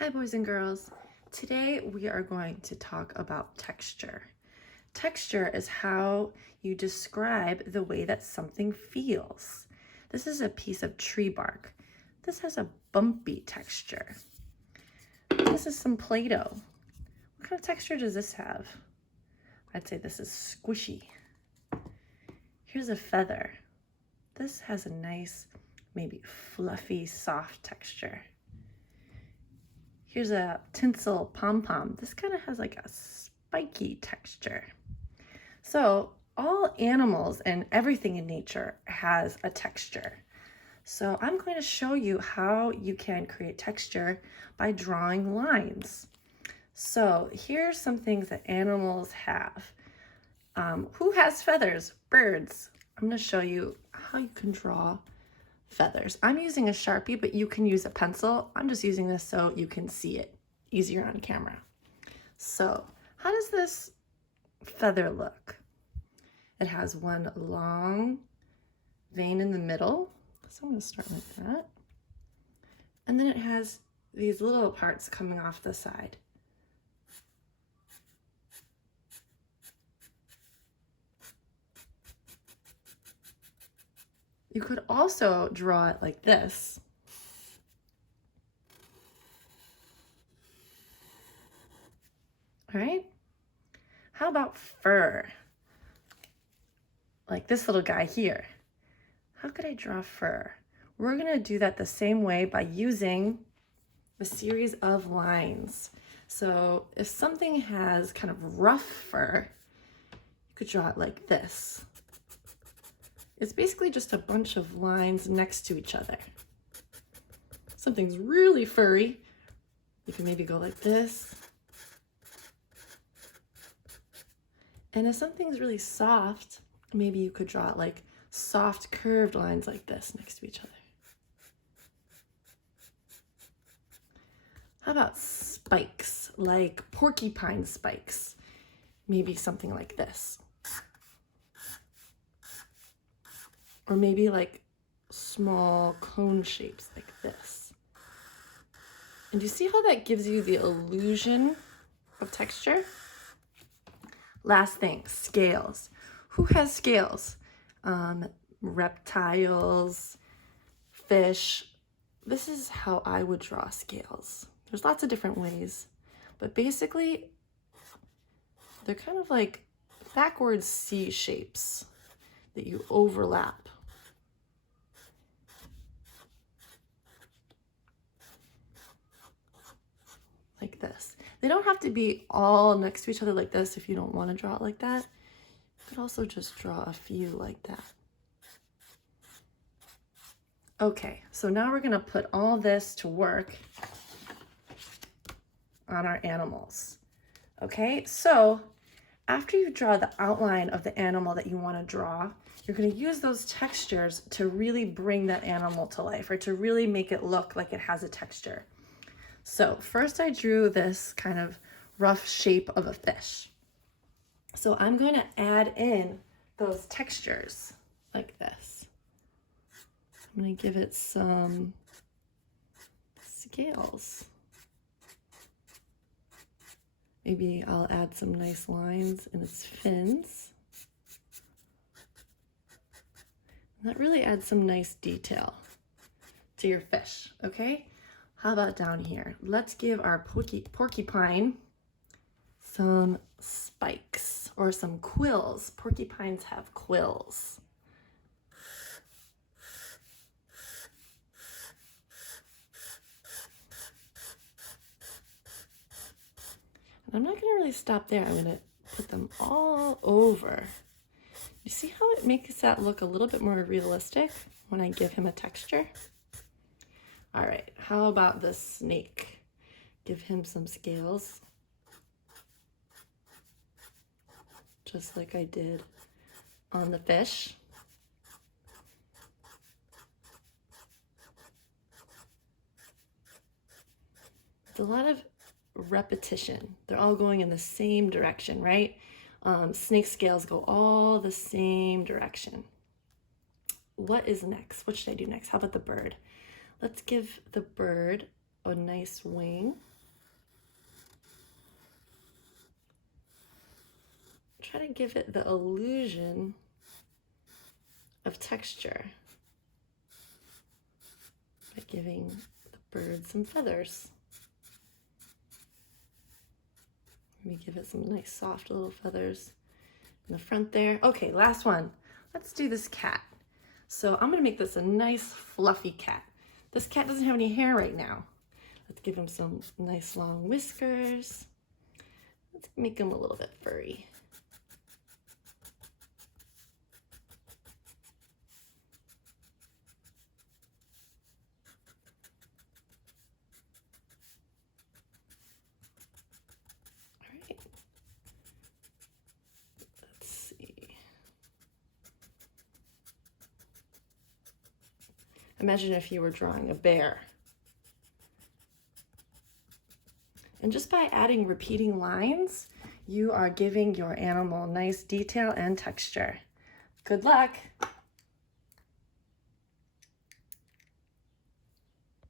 Hi boys and girls. Today we are going to talk about texture. Texture is how you describe the way that something feels. This is a piece of tree bark. This has a bumpy texture. This is some Play-Doh. What kind of texture does this have? I'd say this is squishy. Here's a feather. This has a nice, maybe fluffy, soft texture. Here's a tinsel pom-pom. This kind of has like a spiky texture. So all animals and everything in nature has a texture. So I'm going to show you how you can create texture by drawing lines. So here's some things that animals have. Who has feathers? Birds. I'm going to show you how you can draw feathers. I'm using a Sharpie, but you can use a pencil. I'm just using this so you can see it easier on camera. So how does this feather look? It has one long vein in the middle. So I'm going to start like that. And then it has these little parts coming off the side. You could also draw it like this. All right. How about fur? Like this little guy here. How could I draw fur? We're going to do that the same way by using a series of lines. So if something has kind of rough fur, you could draw it like this. It's basically just a bunch of lines next to each other. Something's really furry, you can maybe go like this. And if something's really soft, maybe you could draw it like soft curved lines like this next to each other. How about spikes, like porcupine spikes? Maybe something like this. Or maybe like small cone shapes like this. And do you see how that gives you the illusion of texture? Last thing, scales. Who has scales? Reptiles, fish. This is how I would draw scales. There's lots of different ways, but basically they're kind of like backwards C shapes that you overlap. Like this. They don't have to be all next to each other like this if you don't want to draw it like that. You could also just draw a few like that. Okay, so now we're going to put all this to work on our animals. Okay, so after you draw the outline of the animal that you want to draw, you're going to use those textures to really bring that animal to life, or to really make it look like it has a texture. So first I drew this kind of rough shape of a fish. So I'm going to add in those textures like this. I'm going to give it some scales. Maybe I'll add some nice lines in its fins. And that really adds some nice detail to your fish, okay? How about down here? Let's give our porcupine some spikes or some quills. Porcupines have quills. And I'm not going to really stop there. I'm going to put them all over. You see how it makes that look a little bit more realistic when I give him a texture? All right, how about the snake? Give him some scales, just like I did on the fish. It's a lot of repetition. They're all going in the same direction, right? Snake scales go all the same direction. What is next? What should I do next? How about the bird? Let's give the bird a nice wing. try to give it the illusion of texture by giving the bird some feathers. Maybe give it some nice soft little feathers in the front there. Okay, last one. Let's do this cat. So I'm gonna make this a nice fluffy cat. This cat doesn't have any hair right now. Let's give him some nice long whiskers. Let's make him a little bit furry. All right. Let's see. Imagine if you were drawing a bear. And just by adding repeating lines, you are giving your animal nice detail and texture. Good luck!